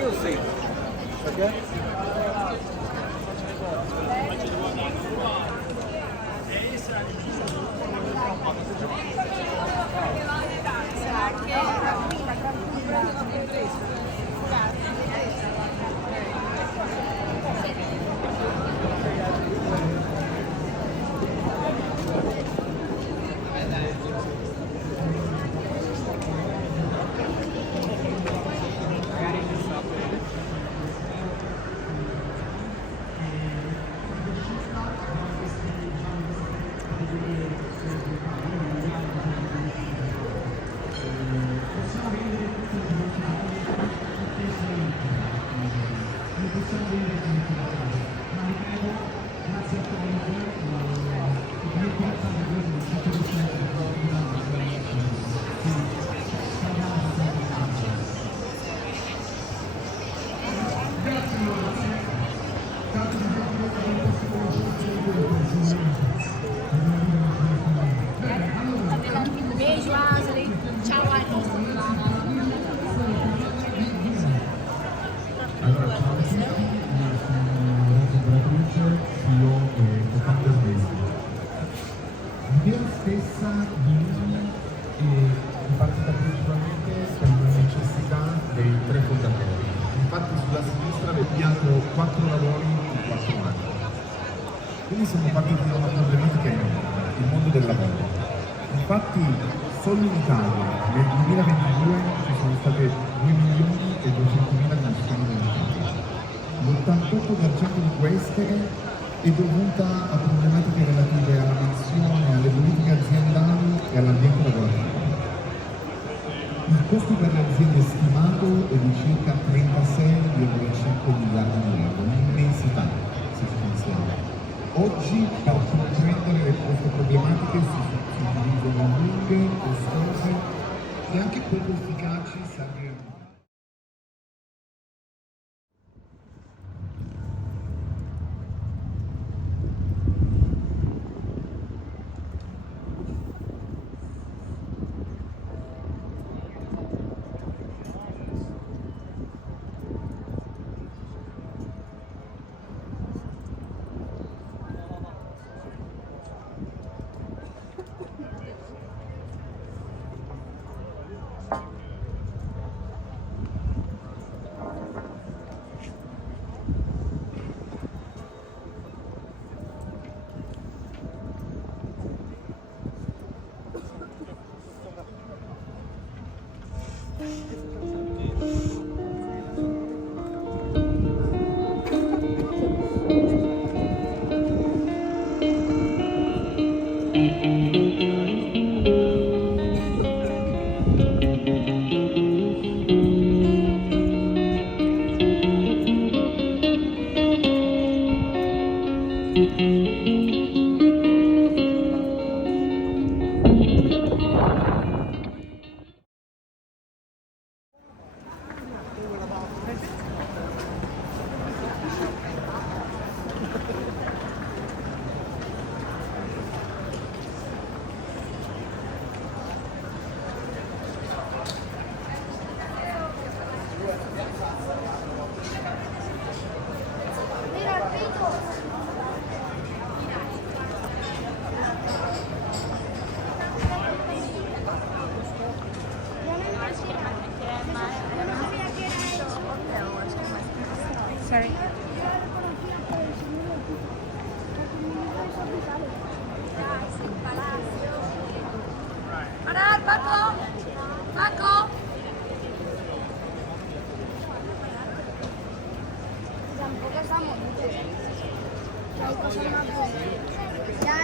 Io sì, perché? Beijo, Ashley. Ciao, Ashley. Allora, ciao a tutti, io sono Rosa Beatrice, CEO e co-founder di Easy. L'idea stessa di Easy è partita principalmente per la necessità dei tre fondatori. Infatti sulla sinistra abbiamo 4 lavori in 4 anni. Quindi siamo partiti da una problematica enorme, il mondo del lavoro. Infatti solo in Italia nel 2022 ci sono state 2.200.000 dimissioni volontarie. L'88% di queste è dovuta a problematiche relative alla pensione, alle politiche aziendali e all'ambiente lavorativo. Il costo per le aziende stimato è di circa 36,5 miliardi di euro, un'immensità se si considera. Oggi per comprendere queste problematiche si utilizzano lunghe, costose e anche poco efficaci salve a Sorry. Parad, Paco! Paco! Tampoco estamos muchos. Hay cosas más buenas. Ya,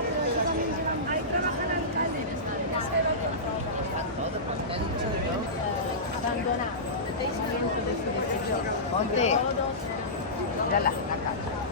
pero eso también se va. Ahí trabaja el alcalde. Ponte. Mírala, la caja.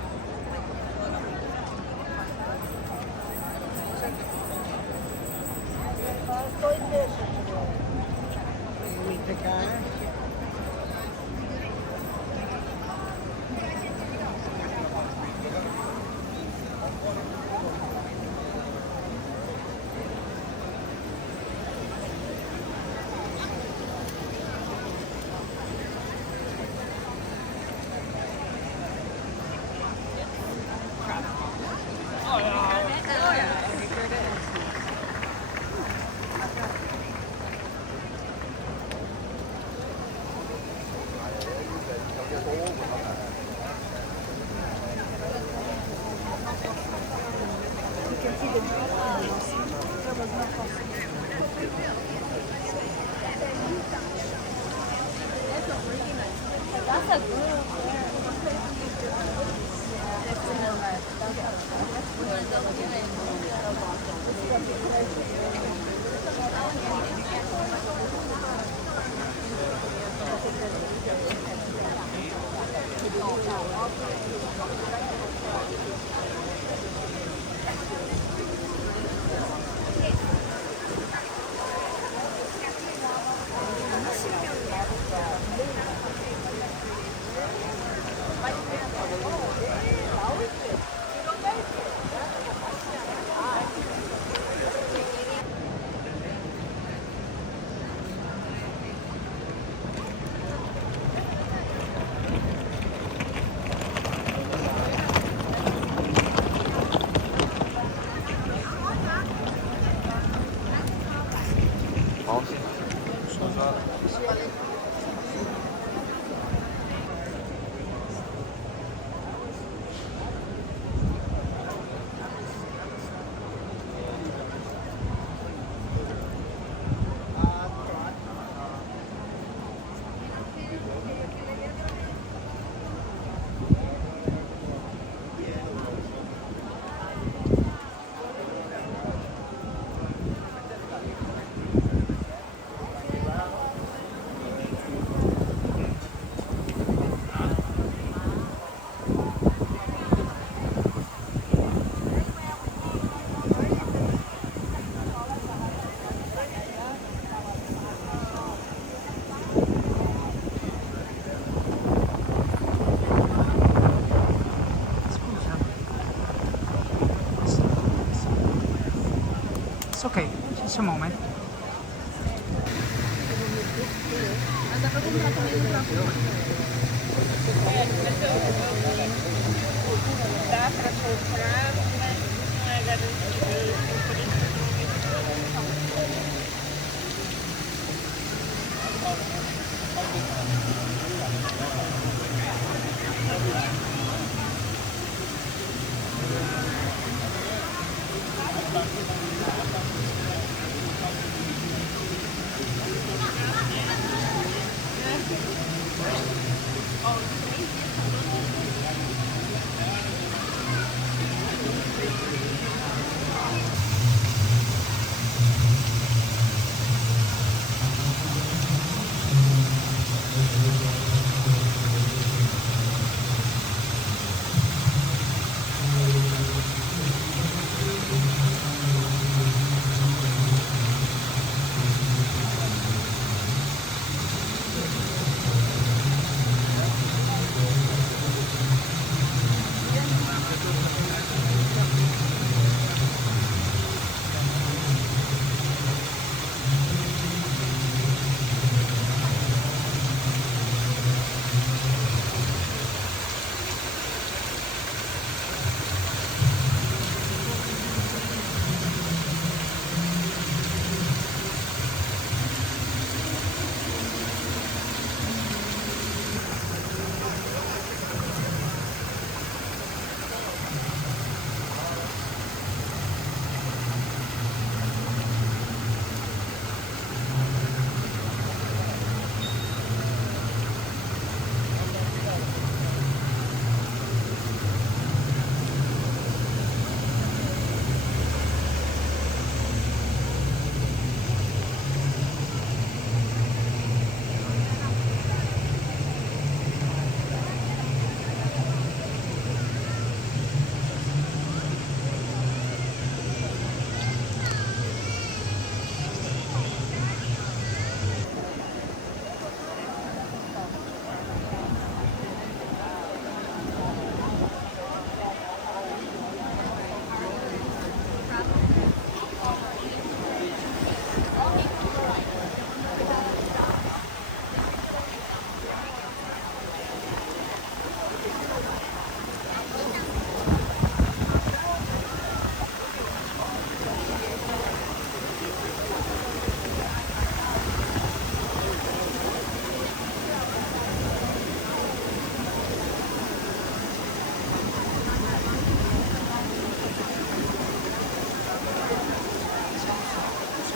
It's okay, just a moment.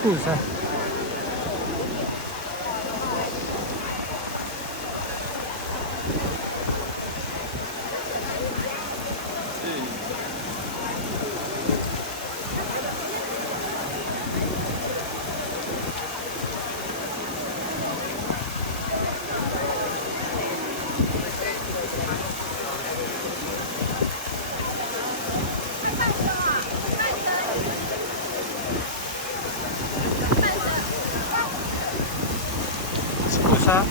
Scusa. Scusa?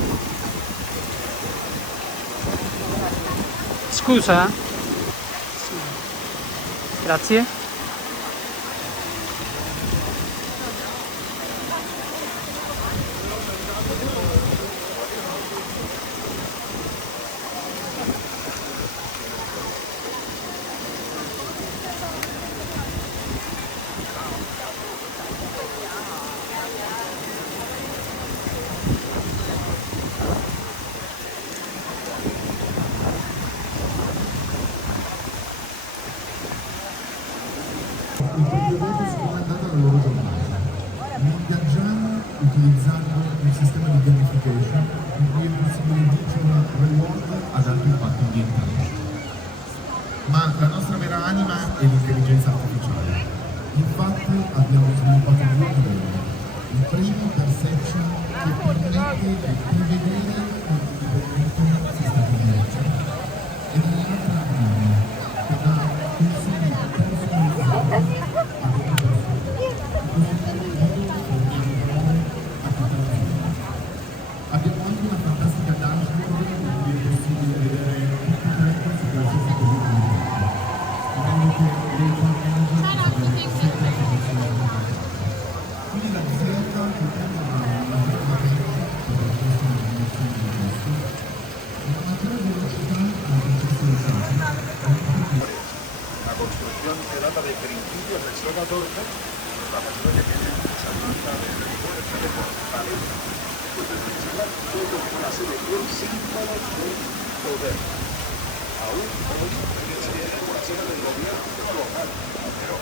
Scusa? Grazie. Il proprietario scuola è andata alla loro giornata. Li ingaggiamo utilizzando un sistema di gamification in cui è possibile vincere una reward ad alto impatto ambientale. Ma la nostra vera anima è l'intelligenza artificiale. Infatti abbiamo sviluppato due modelli. Il primo Perception che permette di prevedere quando si sta in e dall'altra Armenia che dà consigli personalizzati a tutte le abbiamo anche una fantastica dashboard in cui è possibile vedere tutti i record su qualsiasi cosa in modo che dei manager possano avere sempre la situazione. Quindi la ricerca che abbiamo una giornata per la prossima generazione di questo e una maggiore velocità nel processo di scienza. La construcción se data de principios del siglo XIV, la persona que tiene esa planta de religiones de portales, pues representa todo una serie de símbolos de poder. Aún hoy tiene una serie de gobierno local, pero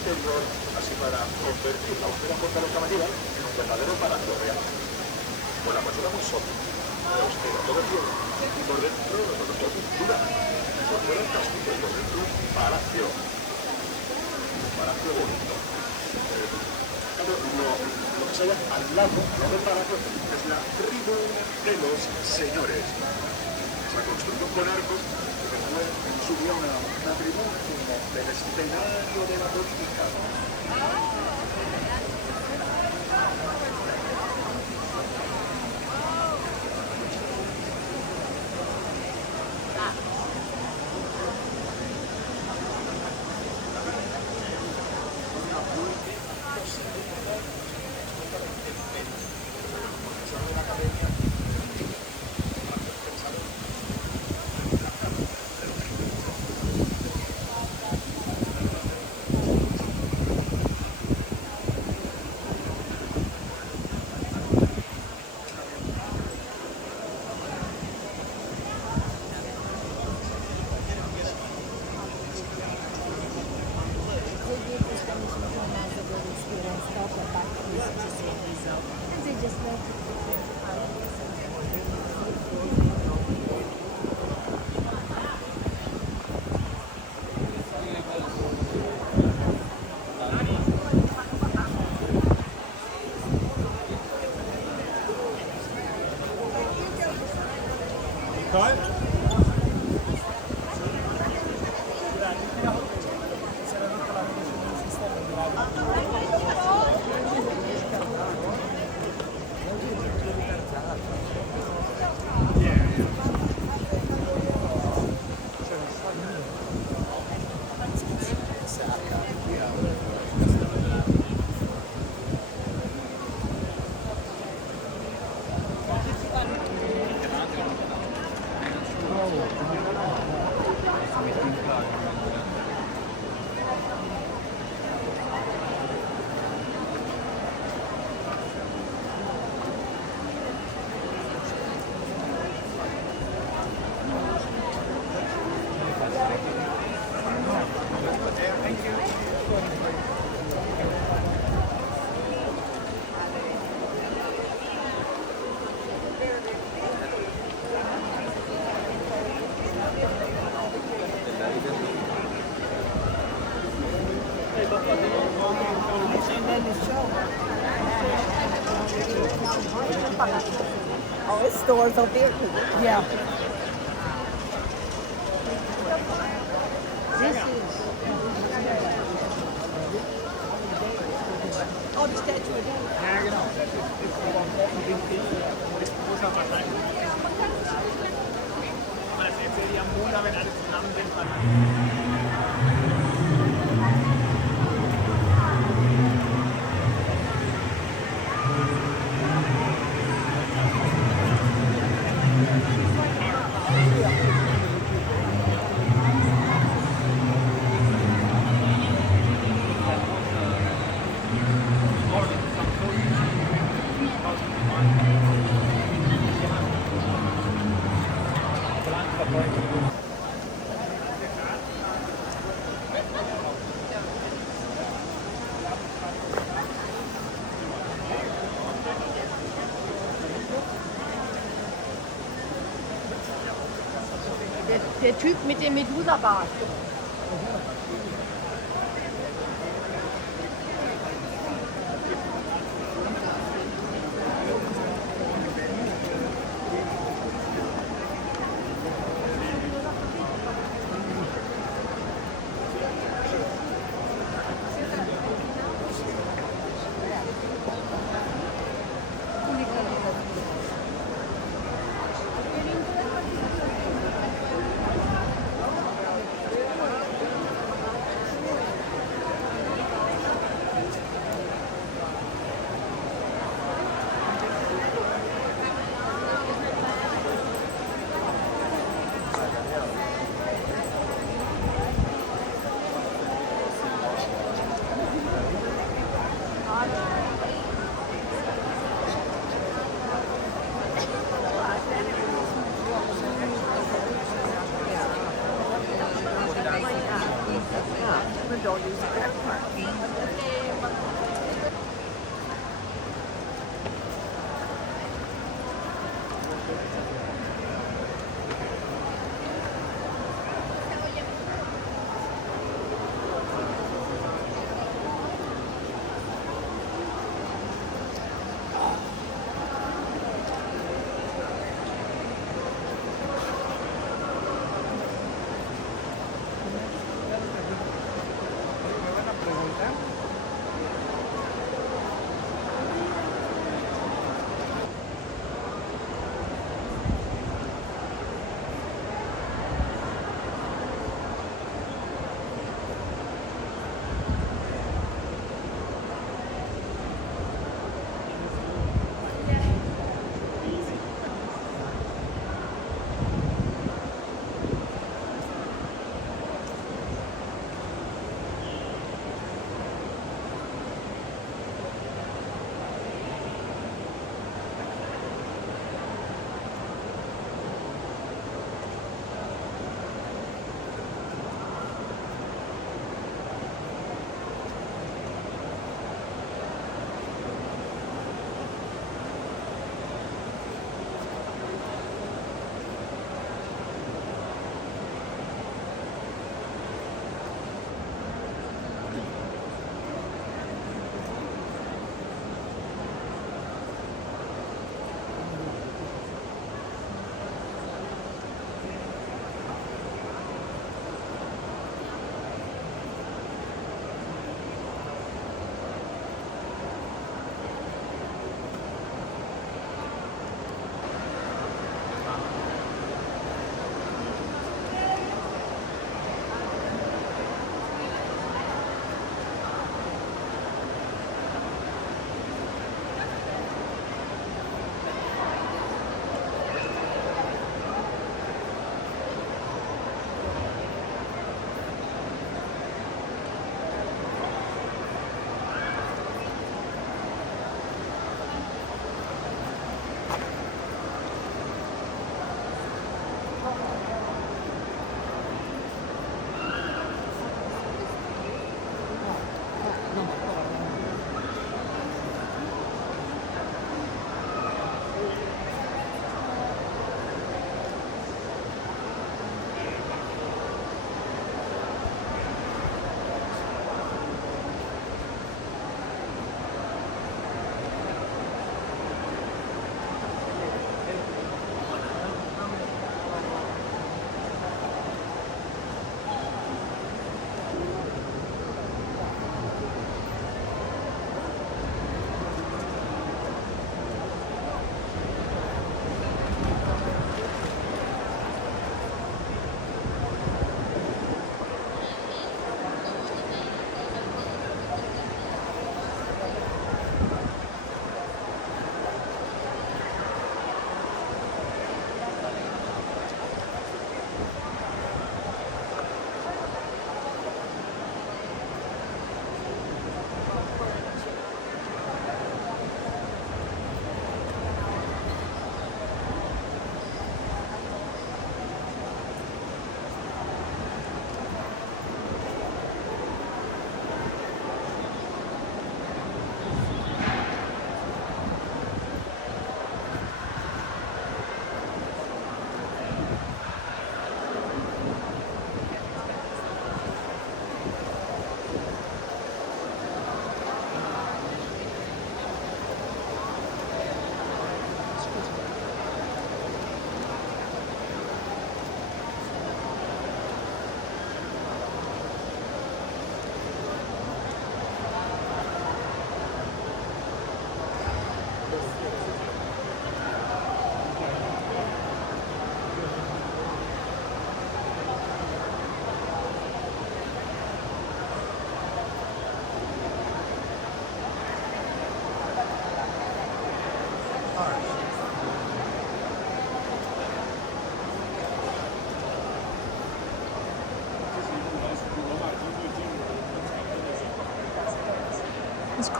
interior, así para convertir la Austera Puerta de los Caballeros en un verdadero palacio real. Con la fachada muy sólida, muy austera, todo tierra, y por dentro todo pintura, por fuera el castillo y por dentro un palacio bonito. Claro, lo que se llama al lado del palacio es la tribuna de los señores. Esa construcción con arcos que fue en su día una tribuna como del escenario de la política. Oh, it's stores up there. Yeah. This is. Oh, the Statue of Liberty. Ja, genau. Großer Partei. Aber das erzähle ich am Montag, wenn alle zusammen sind. Der Typ mit dem Medusa-Bart. don't use the credit card.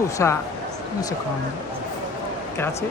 Scusa, un secondo. Grazie.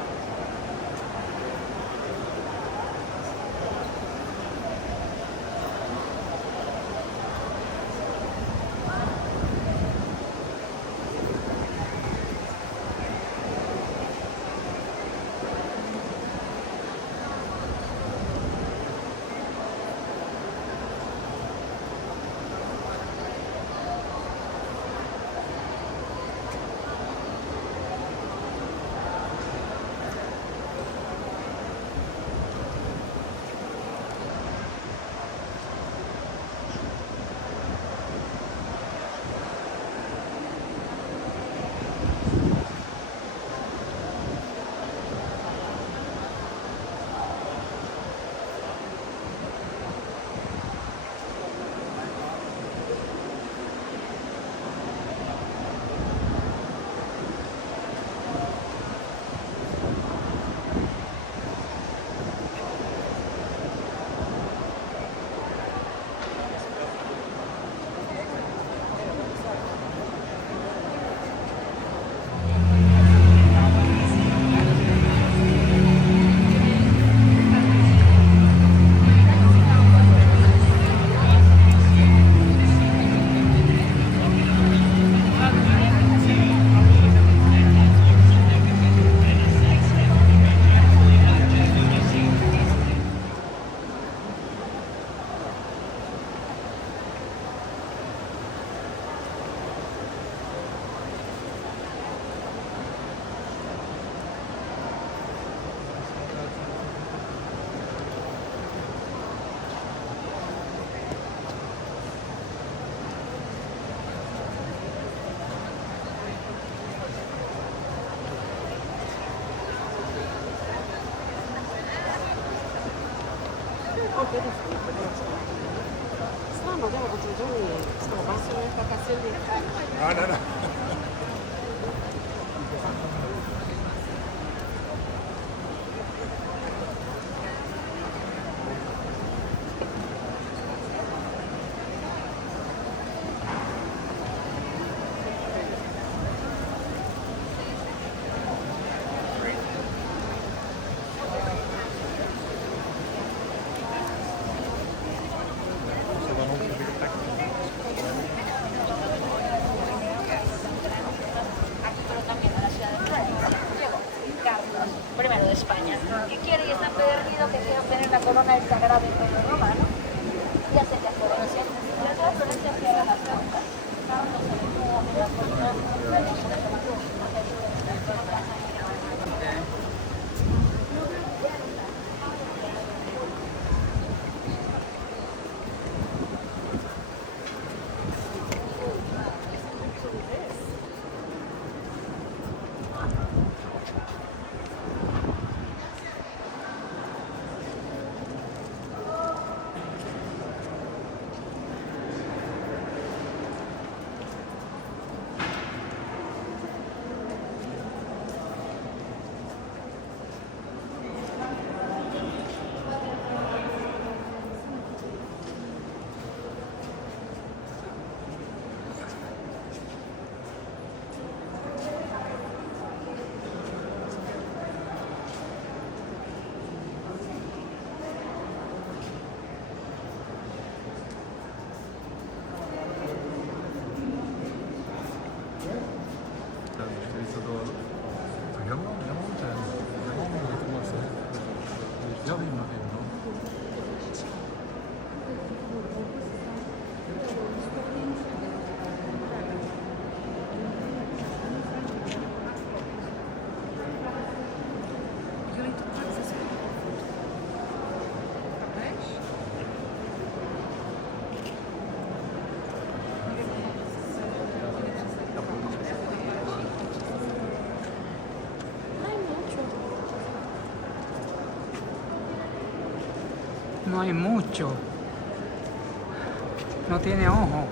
No, no, no. Primero de España. ¿Qué quiere? Y está perdido que quiere obtener la corona del Sagrado Imperio Romano. Ya sé que hace oración. Las referencias que hagan las cartas. No hay mucho. No tiene ojo.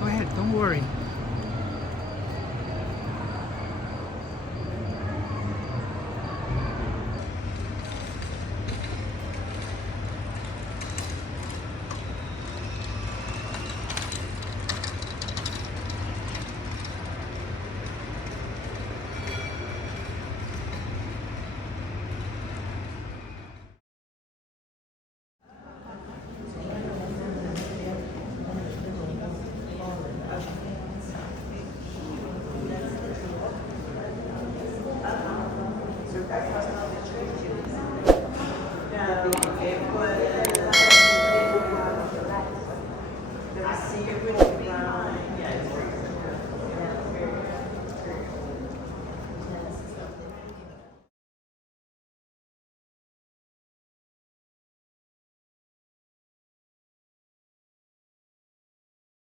Go ahead, don't worry.